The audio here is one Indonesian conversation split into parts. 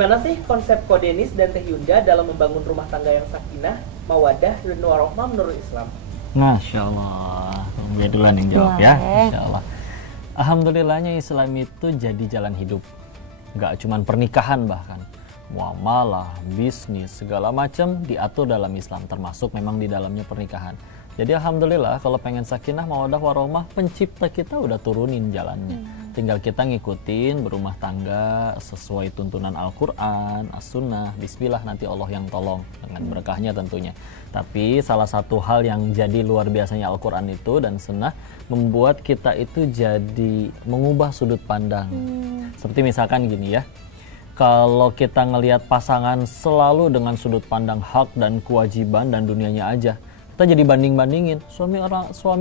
Gimana sih konsep Ko Denis dan Teh Yunda dalam membangun rumah tangga yang sakinah, mawadah, dan warohmah menurut Islam? Masya Allah, gue duluan yang jawab ya. Masya Allah. Alhamdulillahnya Islam itu jadi jalan hidup, nggak cuman pernikahan, bahkan muamalah, bisnis, segala macam diatur dalam Islam, termasuk memang di dalamnya pernikahan. Jadi alhamdulillah kalau pengen sakinah, mawadah, warohmah, pencipta kita udah turunin jalannya. Tinggal kita ngikutin berumah tangga sesuai tuntunan Al-Quran, As-Sunnah, Bismillah, nanti Allah yang tolong dengan berkahnya tentunya. Tapi salah satu hal yang jadi luar biasanya Al-Quran itu dan Sunnah membuat kita itu jadi mengubah sudut pandang. Seperti misalkan gini ya, kalau kita ngelihat pasangan selalu dengan sudut pandang hak dan kewajiban dan dunianya aja, kita jadi banding-bandingin, suami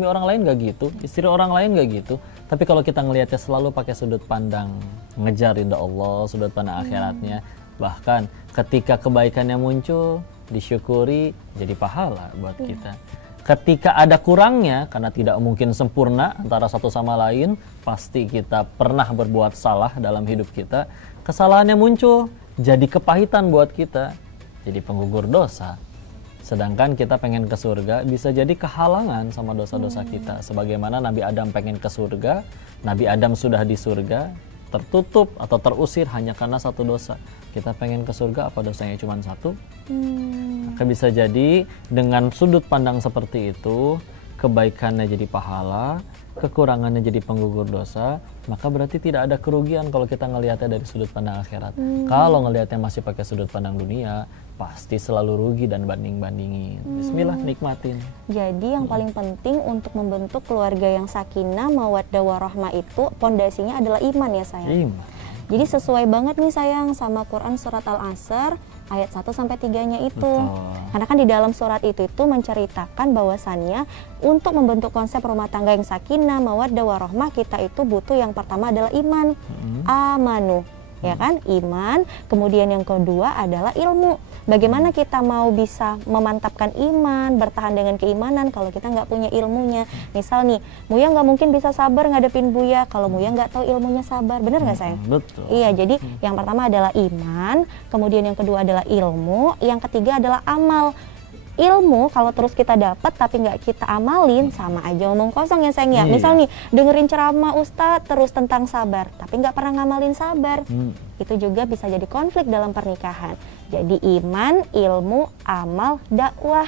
orang lain gak gitu, istri orang lain gak gitu. Tapi kalau kita ngelihatnya selalu pakai sudut pandang ngejar ridha Allah, sudut pandang akhiratnya, bahkan ketika kebaikannya muncul, disyukuri, jadi pahala buat kita. Ketika ada kurangnya, karena tidak mungkin sempurna antara satu sama lain, pasti kita pernah berbuat salah dalam hidup kita. Kesalahannya muncul, jadi kepahitan buat kita, jadi penggugur dosa. Sedangkan kita pengen ke surga, bisa jadi kehalangan sama dosa-dosa kita. Sebagaimana Nabi Adam pengen ke surga, Nabi Adam sudah di surga, tertutup atau terusir hanya karena satu dosa. Kita pengen ke surga, apa dosanya cuma satu? Maka bisa jadi dengan sudut pandang seperti itu, kebaikannya jadi pahala, kekurangannya jadi penggugur dosa, maka berarti tidak ada kerugian kalau kita ngelihatnya dari sudut pandang akhirat. Kalau ngelihatnya masih pakai sudut pandang dunia, pasti selalu rugi dan banding-bandingin. Bismillah, nikmatin. Jadi yang paling penting untuk membentuk keluarga yang sakinah, mawaddah, warohmah itu pondasinya adalah iman ya sayang. Iman. Jadi sesuai banget nih sayang sama Quran surat Al-Asr ayat 1-3-nya itu. Betul. Karena kan di dalam surat itu menceritakan bahwasannya untuk membentuk konsep rumah tangga yang sakinah, mawaddah, warohmah, kita itu butuh yang pertama adalah iman. Amanu, ya kan? Iman. Kemudian yang kedua adalah ilmu. Bagaimana kita mau bisa memantapkan iman, bertahan dengan keimanan kalau kita nggak punya ilmunya? Misal nih, Muya nggak mungkin bisa sabar ngadepin Buya kalau Muya nggak tahu ilmunya sabar. Bener nggak sayang? Betul. Iya, jadi yang pertama adalah iman, kemudian yang kedua adalah ilmu, yang ketiga adalah amal. Ilmu kalau terus kita dapat tapi nggak kita amalin, sama aja omong kosong ya sayang ya. Misal nih dengerin ceramah Ustadz terus tentang sabar tapi nggak pernah ngamalin sabar, itu juga bisa jadi konflik dalam pernikahan. Jadi iman, ilmu, amal, dakwah.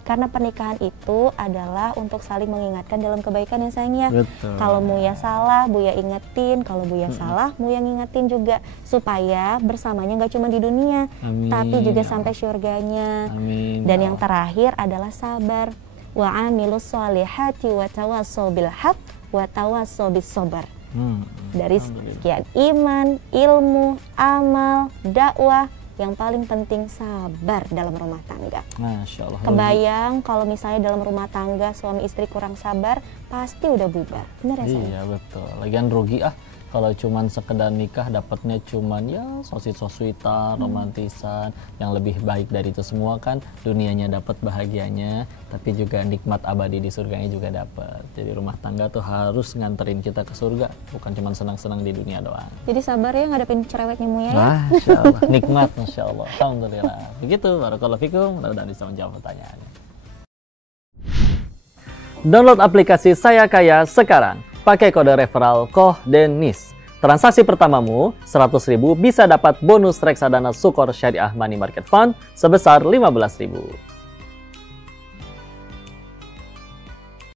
Karena pernikahan itu adalah untuk saling mengingatkan dalam kebaikan ya sayang ya. Betul. Kalau Muya salah, Buya ingetin. Kalau Buya salah, Muya ngingetin juga. Supaya bersamanya nggak cuma di dunia, tapi juga sampai syurganya. Dan yang terakhir adalah sabar. Wa amilus sholihati wa tawassaw bil haq wa tawassaw bis sabr. Dari sekian iman, ilmu, amal, dakwah, yang paling penting sabar dalam rumah tangga. Masya Allah. Kebayang kalau misalnya dalam rumah tangga suami istri kurang sabar, pasti udah bubar. Bener ya sayang? Iya betul. Lagian rugi kalau cuman sekedar nikah dapatnya cuman ya sosit-sositan, romantisan. Yang lebih baik dari itu semua kan dunianya dapat bahagianya, tapi juga nikmat abadi di surganya juga dapat. Jadi rumah tangga tuh harus nganterin kita ke surga, bukan cuman senang-senang di dunia doang. Jadi sabar ya ngadepin cerewetnya Muya ya. Masya Allah, nikmat Masya Allah. Alhamdulillah. Begitu, barakallahu fikum. Mudah-mudahan bisa menjawab pertanyaannya. Download aplikasi Saya Kaya sekarang. Pakai kode referral Ko Denis. Transaksi pertamamu 100.000 bisa dapat bonus reksadana Sukor Syariah Money Market Fund sebesar 15.000.